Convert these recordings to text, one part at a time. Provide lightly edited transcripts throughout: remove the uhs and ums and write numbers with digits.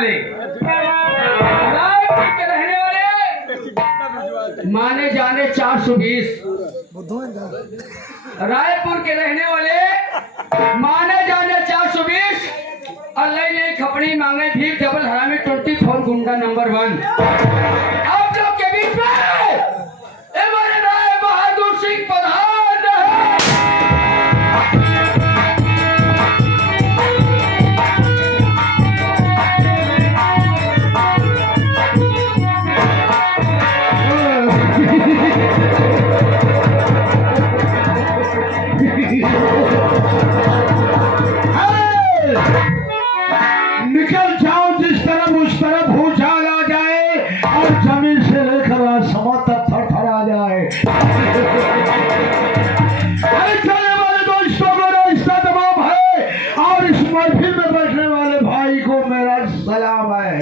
वाले, रायपुर के रहने वाले, माने जाने 420, रायपुर के रहने वाले माने जाने 420, अल्लाह ने खपड़ी मांगे भीख डबल हरामी 24 गुंडा नंबर 1 आप लोग के बीच में हमारे राय बहादुर सिंह प्रधान निकल जाओ जिस तरफ उस तरफ भूचाल आ जाए और जमीन से लेकर आसमां तक थरथरा जाए। अरे चलने वाले दोस्तों को रास्ता तमाम है और इस महफिल में बैठने वाले भाई को मेरा सलाम है।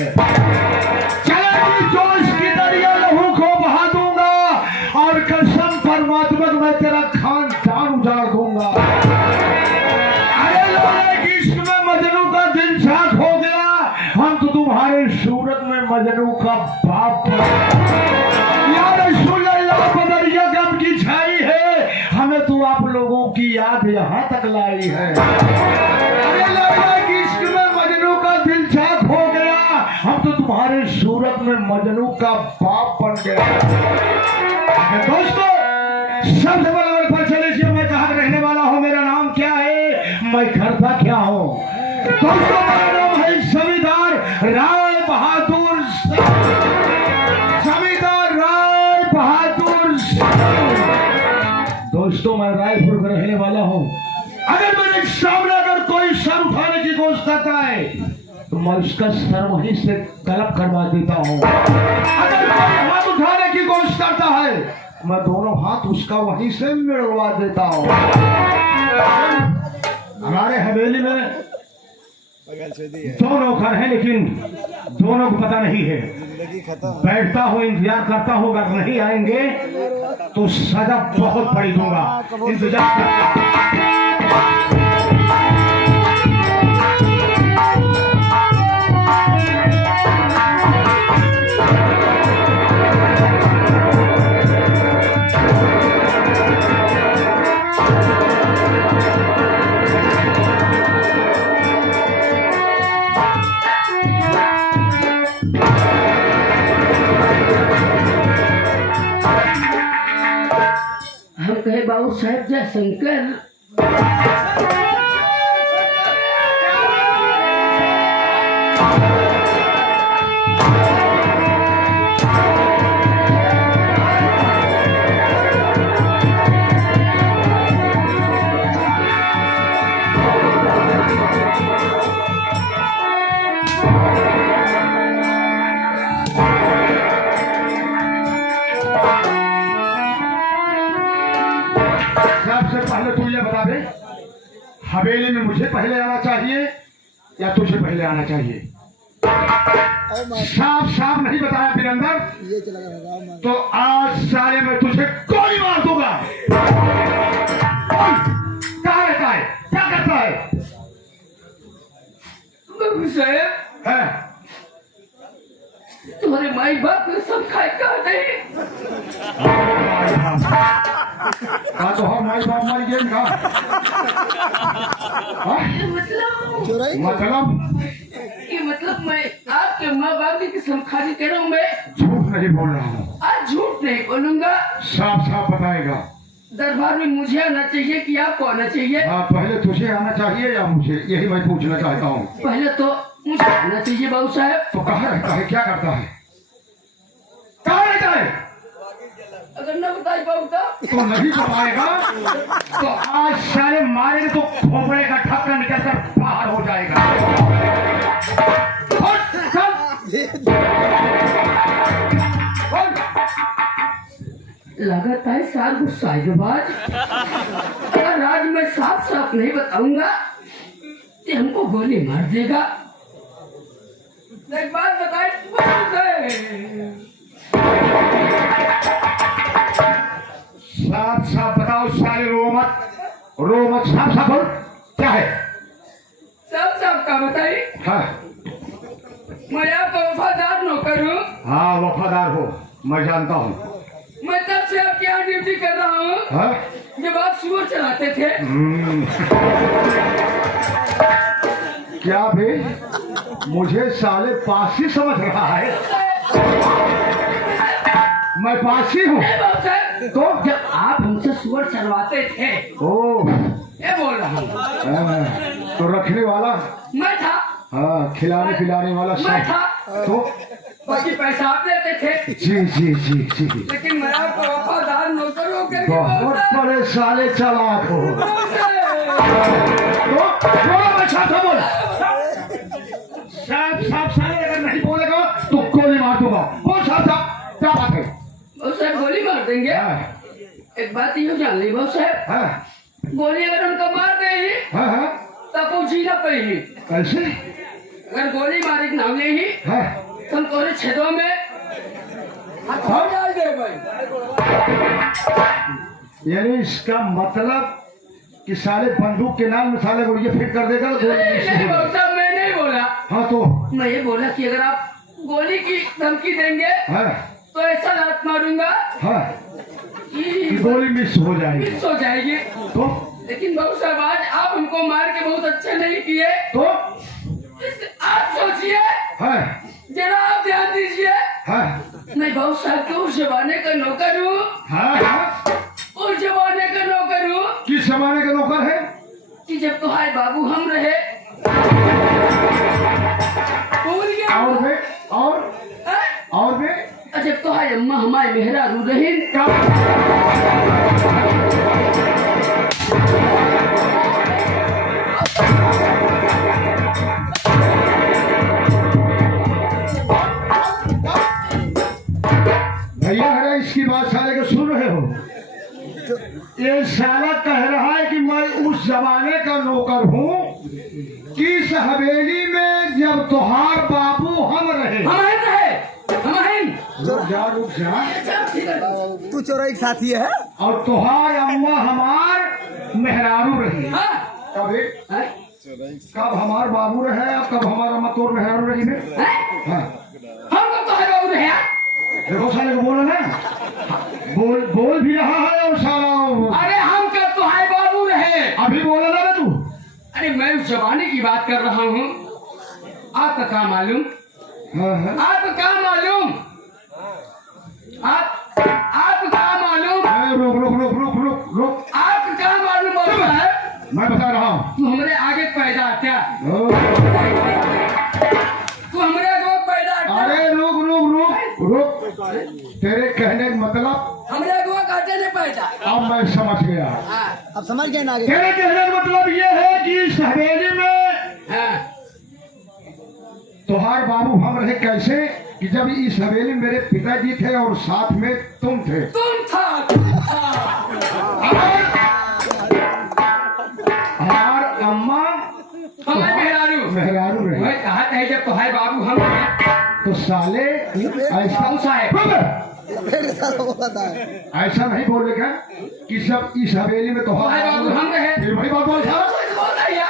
चले जोश की दरिया लहू को बहा दूंगा और कसम परमात्मा मैं तेरा खानदान उजाड़ दूंगा। अरे लोगों की इश्क में मजनू का दिल साख हो गया, हम तो तुम्हारे सूरत में मजनू का बाप या रसूल अल्लाह बदरिया गम की छाई है, हमें तो आप लोगों की याद यहाँ तक लाई है। अरे लोगों की इश्क में मजनू का दिल साख हो गया, हम तो तुम्हारे सूरत में मजनू का बाप बन गया। दोस्तों सबसे बड़ा परिचय से मैं कहाँ रहने वाला हूँ, मेरा नाम क्या है, मैं करता क्या हूँ। दोस्तों मेरा नाम है जमींदार राय बहादुर, जमींदार राय बहादुर। दोस्तों मैं रायपुर का रहने वाला हूँ। अगर मेरे सामने अगर कोई सर उठाने की कोशिश करता है तो मैं उसका सर वहीं से तलब करवा देता हूँ। अगर कोई हाथ उठाने की कोशिश करता है मैं दोनों हाथ उसका वहीं से मिलवा देता हूँ। हमारे हवेली में दोनों घर हैं लेकिन दोनों को पता नहीं है। बैठता हूँ इंतजार करता हूँ, अगर नहीं आएंगे तो सजा बहुत बड़ी दूंगा। इंतजार बाबू साहब जयशंकर सबसे पहले तू ये बता दे, हवेली में मुझे पहले आना चाहिए या तुझे पहले आना चाहिए? साफ साफ नहीं बताया बिरंदर तो आज साले में तुझे गोली मार दूंगा। कहाँ रहता है, क्या करता है? बाबू साहब है तुम्हारे माई बाप ने सब खाए कहा नहीं। तो हम माई बाप मारी गेम का मतलब मैं आपके माँ बाप की कसम खाली कह रहा हूँ। मैं झूठ नहीं बोल रहा हूँ। आज झूठ नहीं बोलूंगा, साफ साफ बताएगा। दरबार में मुझे आना चाहिए कि आपको आना चाहिए? हाँ पहले तुझे आना चाहिए या मुझे, यही मैं पूछना चाहता हूँ। पहले तो मुझे आना चाहिए बाबू साहब। तो कहाँ रहता है, क्या करता है, कहाँ रहता है? अगर न बताई पाऊँ तो नहीं बताएगा तो आज सारे मारेंगे तो खोपड़े का ढक्कन निकलकर बाहर हो जाएगा। लगाता है साल गुस्साई के बाद अगर राज में साफ साफ नहीं बताऊंगा तो हमको गोली मार देगा। एक बात बताए साफ साफ बताओ, सारे रोमत रोमत साफ साफ बोल, क्या है? साफ साफ का बताइए। हाँ मैं आपका वफादार नौकर हूँ। हाँ वफादार हो, मैं जानता हूँ। मैं तब से आपके यहाँ ड्यूटी कर रहा हूँ हाँ? जब आप सुअर चलाते थे। क्या बे, मुझे साले पासी समझ रहा है? मैं पासी हूँ। ए बाबू साहब, तो जब आप हमसे सुअर चलवाते थे, ओ ये बोल रहा हूँ, तो रखने वाला, मैं था। हाँ खिलाने पिलाने वाला मैं सब। था, तो बाकी पैसा आप लेते थे। जी जी जी जी, लेकिन मैं आपका वफादार नौकर होकर के बहुत बड़े साले चालाक हो। तो बोलो, मैं साफ साफ बोला, साफ साफ साले अगर नहीं बोलेगा तो गोली मार दूंगा। बोल साफ साफ, क्या बात है? बाबू साहब गोली मार देंगे। हाँ एक बात यो जान ली बाबू साहब, हाँ गोली अगर हमको मार देगी हाँ, तब वो जीना पड़ेगी। कैसे? अगर गोली मारे नाम ले ही हाँ तो हम तोरे छेदों में हथौड़ा डाल दे भाई। यानी इसका मतलब कि साले बंदूक के नाम में साले गोली फिट कर देगा। गोली नहीं बाबू साहब, मैं नहीं बोला। हाँ तो मैं ये बोला कि अगर आप गोली की धमकी देंगे हाँ तो ऐसा लात मारूंगा हाँ कि गोली मिस हो जाएगी। मिस हो जाएगी। तो लेकिन बाबू साहब आज आप हमको मार के बहुत अच्छा नहीं किए। तो आप सोचिए, है जरा आप ध्यान दीजिए। है मैं बाबू साहब के उस जमाने का नौकर हूँ, हाँ हाँ। उस जमाने का नौकर हूँ किस जमाने के नौकर है? कि जब तुम्हारे बाबू हम रहे। भूल गया? और वे हैं? और वे जब तुम्हारी अम्मा हमारे मेहरारू रही। क्या? भैया अरे इसकी बात साले को सुन रहे हो? ये साला कह रहा है कि मैं उस जमाने का नौकर हूँ किस हवेली में जब तुहार बाबू हम रहे। हमारे रहे, हमारे। रुक जा तू चोरा एक साथी है। और तुहार अम्मा हमार मेहरारू रही। हाँ? कब हैं? कब हमार बाबू रहे और कब हमार अम्मा तोर मेहरारू रही में? हैं? हाँ हम तो तुम्हारे बाबू रहे। देखो साले को बोला ना, बोल भी रहा है और साला अरे हम कब तुम्हारे बाबू रहे? अभी बोला ना तू। अरे मैं उस जमाने की बात कर रहा हूँ। आपका क्या मालूम? हाँ हाँ आपको क्या मालूम? आपको क्या मालूम? रुक रुक रुक रुक रुक रुक, आपको क्या मालूम बाबू साहब? मैं बता रहा हूँ। तू हमारे आगे पैदा क्या? तू हमारे आगे पैदा क्या? अरे रुक रुक रुक रुक, तेरे कहने का मतलब हमारे आगे काटे ने पैदा। अब मैं समझ गया। हाँ, अब समझ गए ना आगे। तेरे कहने का मतलब ये है कि इस हवेली में हाँ। तुहार बाबू हम रहे। कैसे? कि जब इस हवेली में मेरे पिताजी थे और साथ में तुम थे। तुम था। हमार अम्मा हमारे मेहरारू मेहरारू रहे। वह कहा था जब तुम्हारे बाबू हम रहे। तो साले ऐसा कौन सा है? ऐसा नहीं बोलेगा कि सब इस हवेली में तुम्हारे बाबू हम रहे। फिर भाई बात बोल साहब। बोल रही है,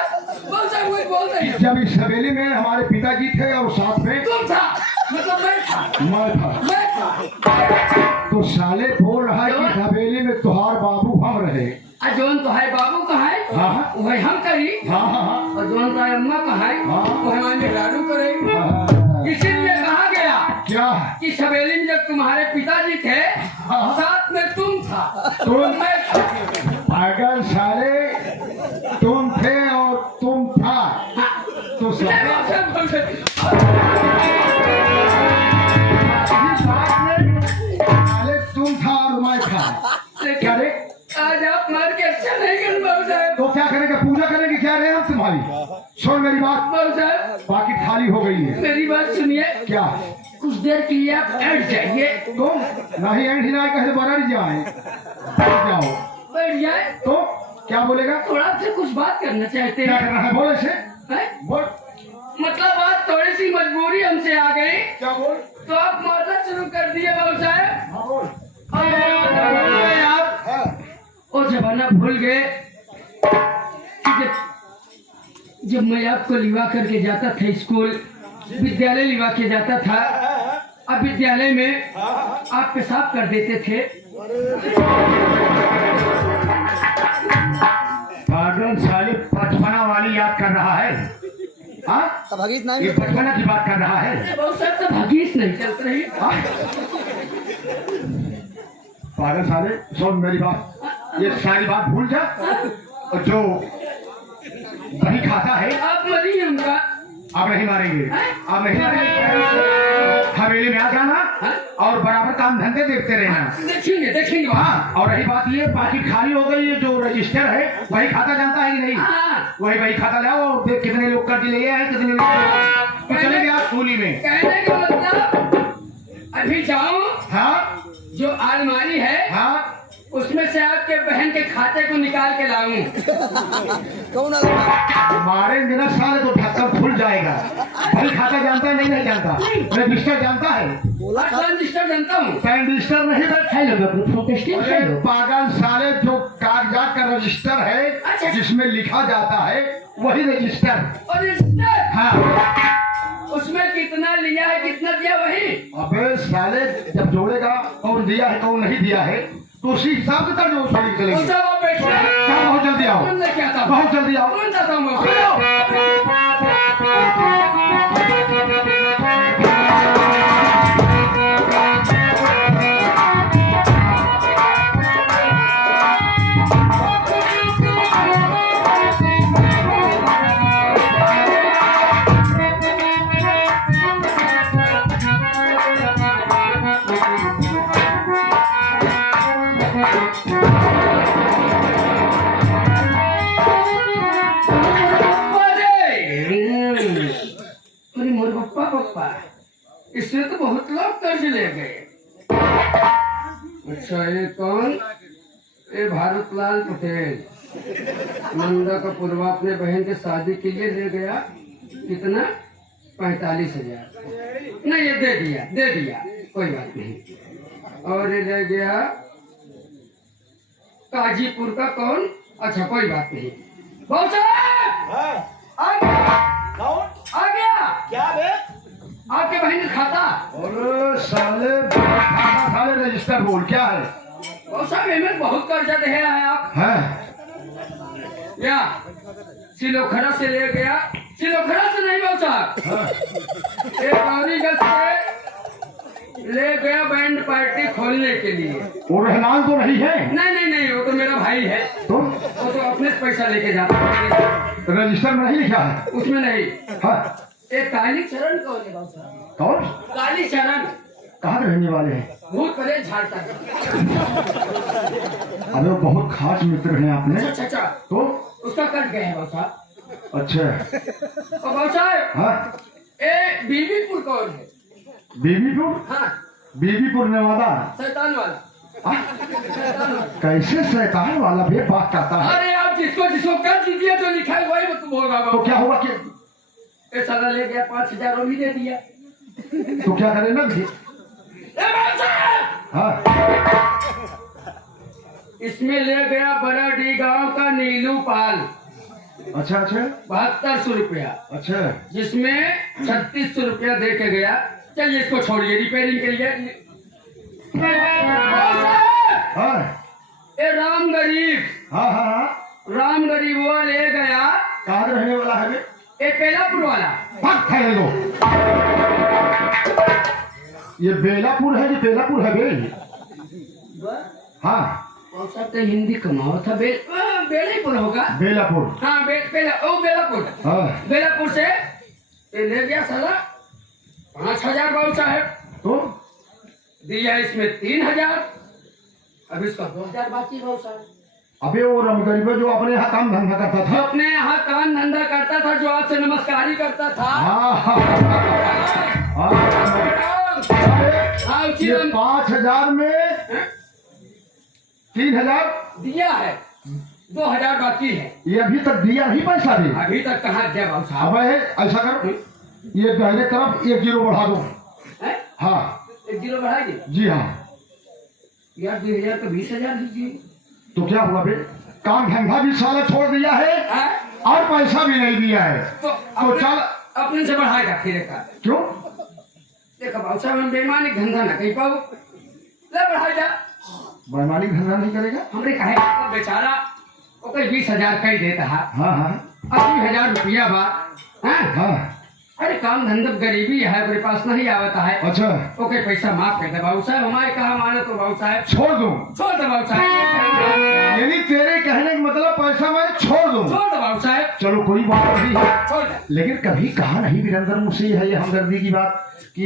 बोल रही है। जब इस हवेली में हमारे पिताजी थे और साथ में तुम था, मतलब मैं था। मैं था। तो साले बोल रहा है कि इस हवेली में तुहार बाबू हम रहे। जोन तुम्हारे बाबू का है हाँ हाँ वही हम करी, हाँ हाँ और जोन तुम्हारे अम्मा का है हाँ। वो हमारे मेहरारू करे। हाँ। इसीलिए कहा गया क्या? कि सवेली में जब तुम्हारे पिताजी थे हाँ। साथ में तुम था, तुम मैं था। अगर साले तुम थे और तुम था हाँ। तो नहीं, साले बात है, बात है। इस बात में साले तुम था और मैं था। क्या रे? आज आप मार के अच्छा नहीं कर बाबू साहब। तो क्या करेंगे? पूजा करेंगे क्या रे हम तुम्हारी? सुन मेरी बात, बाबू साहब बाकी थाली हो गई है। मेरी बात सुनिए, क्या? कुछ देर के लिए आप बैठ जाइए। तो नहीं एंड ही नहीं कहे बना जाए जाओ बैठ जाए तो क्या बोलेगा? थोड़ा से कुछ बात करना चाहते क्या हैं। करना है? बोले से हैं? बोल। मतलब आज थोड़ी सी मजबूरी हमसे आ गई क्या बोल? तो आप मारना शुरू कर दिए बाबू साहब। हाँ बोल। आप वो जमाना भूल गए कि जब मैं आपको लिवा करके जाता था स्कूल, विद्यालय लिवा किया जाता था। अब विद्यालय में आप पेशाब कर देते थे। पागल साले बचपना वाली याद कर रहा है। हाँ, भगीत ये नहीं बचपना की बात कर रहा है। बहुत सब तो भागीस नहीं चलते रही। हाँ? पागल साले सुन मेरी बात, ये सारी बात भूल जा। और जो दही खाता है आप मरी हमका। आप नहीं मारेंगे, आप नहीं मारेंगे। हवेली में आ जाना और बराबर काम धंधे देखते रहना। देखेंगे देखेंगे। हाँ, और रही बात ये बाकी खाली हो गई, ये जो रजिस्टर है वही खाता जानता है कि नहीं? हाँ। वही खाता लाओ और देख कितने लोग कर्ज लिए हैं, कितने लोग तो चले गया स्कूली में। कहने का मतलब अभी जाओ, हाँ जो अलमारी है हाँ, उसमें से आपके बहन के खाते को निकाल के लाऊं। कौन हमारे बिना सारे तो ढक्कन खुल जाएगा। भाई खाता जानता है नहीं जानता, रजिस्टर जानता है। बोला रजिस्टर जानता हूँ। रजिस्टर नहीं अरे अरे पागल साले, जो कागजात का रजिस्टर है अच्छा। जिसमें लिखा जाता है वही रजिस्टर। रजिस्टर हाँ, उसमें कितना लिया है कितना दिया वही। अबे साले जब जोड़ेगा कौन दिया है कौन नहीं दिया है तो उसी हिसाब से तब वसूली वो चलेगी। सब आप बैठिए। क्या बहुत जल्दी आओ, कौन लेके आता हूँ? बहुत जल्दी आओ। कौन जाता हूँ मैं? अरे मोर पप्पा पप्पा, इससे तो बहुत लोग कर्ज ले गए। अच्छा ये कौन? ये भारतलाल पटेल नंदा का पूर्वा अपने बहन के शादी के लिए ले गया। कितना? 45,000। नहीं ये दे दिया कोई बात नहीं। और ये ले गया काजीपुर का कौन? अच्छा कोई बात नहीं। बहुत आ गया क्या बे? आपके बहन का खाता। अरे साले साले रजिस्टर बोल क्या है? बहुत साहब हमें बहुत कर्जा दे है आप। हैं? या सिलोखरा से ले गया। सिलोखरा से नहीं बहुत साहब, हाँ। एक गौरीगंज से ले गया बैंड पार्टी खोलने के लिए। वो रहमान तो नहीं है नहीं वो तो मेरा भाई है। तो वो तो अपने से पैसा लेके जाता है। रजिस्टर में नहीं लिखा है। उसमें नहीं। हाँ, एक काली चरण कौन है बहुत साहब? कौन? काली चरण कहाँ रहने वाले हैं? भूत परे झाड़ता है। अबे वो बहुत खास मित्र हैं आपने। अच्छा तो उसका कट गया है बहुत साहब। अच्छा। और बहुत साहब हाँ, ए बीबीपुर कौन है? बीबीपुर? हाँ बीबीपुर नवादा। शैतान वाला। हाँ? शैतान वाला। कैसे शैतान वाला भी बात करता है? अरे आप जिसको कर दीजिए जो लिखा है वही तुम बोल रहा तो हो। क्या हुआ कि ये साला ले गया 5,000 और भी दे दिया। तो क्या करें ना? ए बाबा साहब! हाँ, इसमें ले गया बराडी गांव का नीलू पाल। अच्छा 7200 रुपया, अच्छा। जिसमें 3600 रुपया दे के गया। चलिए इसको छोड़िए, रिपेयरिंग के लिए। बाबा साहब! हाँ ए राम गरीब, राम गरीब वो ले गया। कहाँ रहने वाला है बे? ए बेलापुर वाला। भाग खाए लो। ये बेलापुर है, ये बेलापुर है बे। हाँ, और सब तो हिंदी कमाओ था। बेलापुर होगा। बेलापुर। हाँ बेलापुर। हाँ, बेलापुर से ये ले गया साला 5,000 बाबू साहब। तो दिया इसमें 3,000। अब इसका 2,000 बाकी बाबू साहब। अबे वो रमगरीब जो अपने यहाँ काम धंधा करता जो था। अपने यहाँ काम धंधा करता था, जो आपसे नमस्कारी करता था। हाँ हाँ हाँ। हाँ उसी ये रंग 5,000 में 3,000 दिया है, 2,000 बाकी है। ये अभी तक दिया नहीं पैसा भी। अभी तक कहाँ दिया बाबू साहब? अब ऐसा कर, ये पहले तरफ 1 0 बढ़ा दो। हैं? हाँ 1 0 बढ़ाइए जी हाँ। यार। 2,000 का 20,000 दीजिए। तो क्या हुआ बे? काम धंधा भी साला छोड़ दिया है हैं? और पैसा भी नहीं दिया है। तो तो चल अपने से बढ़ाएगा फिर का क्यों? देखो बाबू साहब हम बेईमानी धंधा ना कही पाओ ले बढ़ा जा बेईमानी धंधा नहीं करेगा? हमने कहे वो बेचारा वो कोई 20,000 कही देता है हाँ हाँ 80,000 रुपया बा हाँ हाँ। अरे काम धंधा गरीबी है मेरे पास नहीं आवता है अच्छा ओके पैसा माफ कर दे बाबू साहब हमारे कहा माने तो बाबू साहब छोड़ दूं? छोड़ दे बाबू साहब यानी तेरे कहने का मतलब पैसा मैं छोड़ दूं? छोड़ दे बाबू साहब चलो कोई बात नहीं है, छोड़ दे लेकिन कभी कहा नहीं वीरेंद्र मुझसे है ये हमदर्दी की बात कि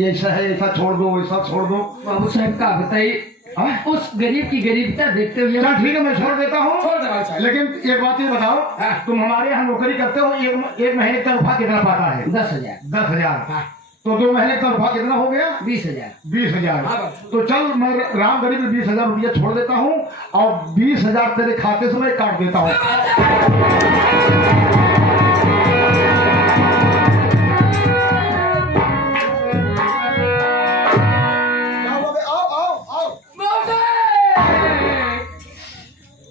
ये ऐसा है ऐसा छोड़ दो ऐसा छोड़ दो। बाबू साहब का बताइए हाँ? उस गरीब की गरीबता देखते हुए चल ठीक है मैं छोड़ देता हूँ, छोड़ दे बाबू साहब लेकिन एक बात ये बताओ हाँ। तुम हमारे यहाँ नौकरी करते हो एक महीने का तनख्वाह कितना पाता है? 10,000 10,000। हाँ तो 2 महीने का तनख्वाह कितना हो गया? 20,000 20,000। हाँ बस। तो चल मैं राम गरीब 20,000 रुपया छोड़ देता हूँ और 20,000 तेरे खाते से मैं काट देता हूँ।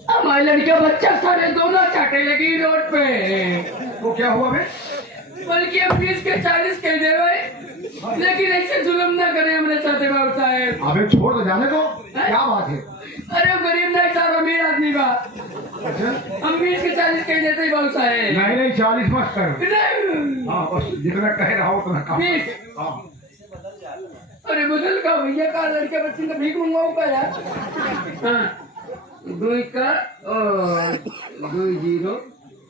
हमारे लड़का बच्चा सारे दोनों चाटे लगी रोड पे तो क्या हुआ बे? बल्कि हम 20 के 40 कह दे रहे लेकिन ऐसे जुल्म ना करें हमारे साथ बाबू साहब अबे छोड़ दो जाने को, क्या बात है? अरे गरीब नहीं साहब अमीर आदमी बा अच्छा हम 20 के 40 कह देते ही बाबू साहब नहीं नहीं 40 मत कर। नहीं, हाँ बस जितना कह रहा हो उतना काम। 20 हाँ अरे बदल का भैया का लड़के बच्चे का भीख मंगाओ का यार हाँ 2 का 2 0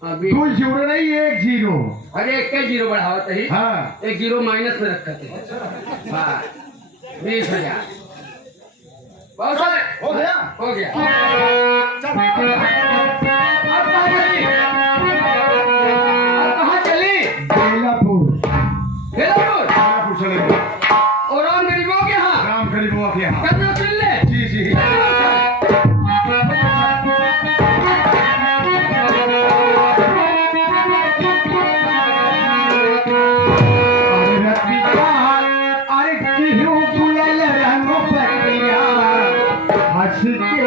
अभी 2 0 नहीं 1 0। अरे एक का 0 बढ़ावा ही हाँ 1 0 माइनस में रखा थे हाँ 20,000 बहुत सारे हो गया? हो गया अब कहाँ चली अब कहाँ चली बेलापुर बेलापुर चलेगा और राम गरीबों के यहाँ राम गरीबों के यहाँ। करना सुन ले जी जी अरे क्यों बुलल रंगों पर हंस के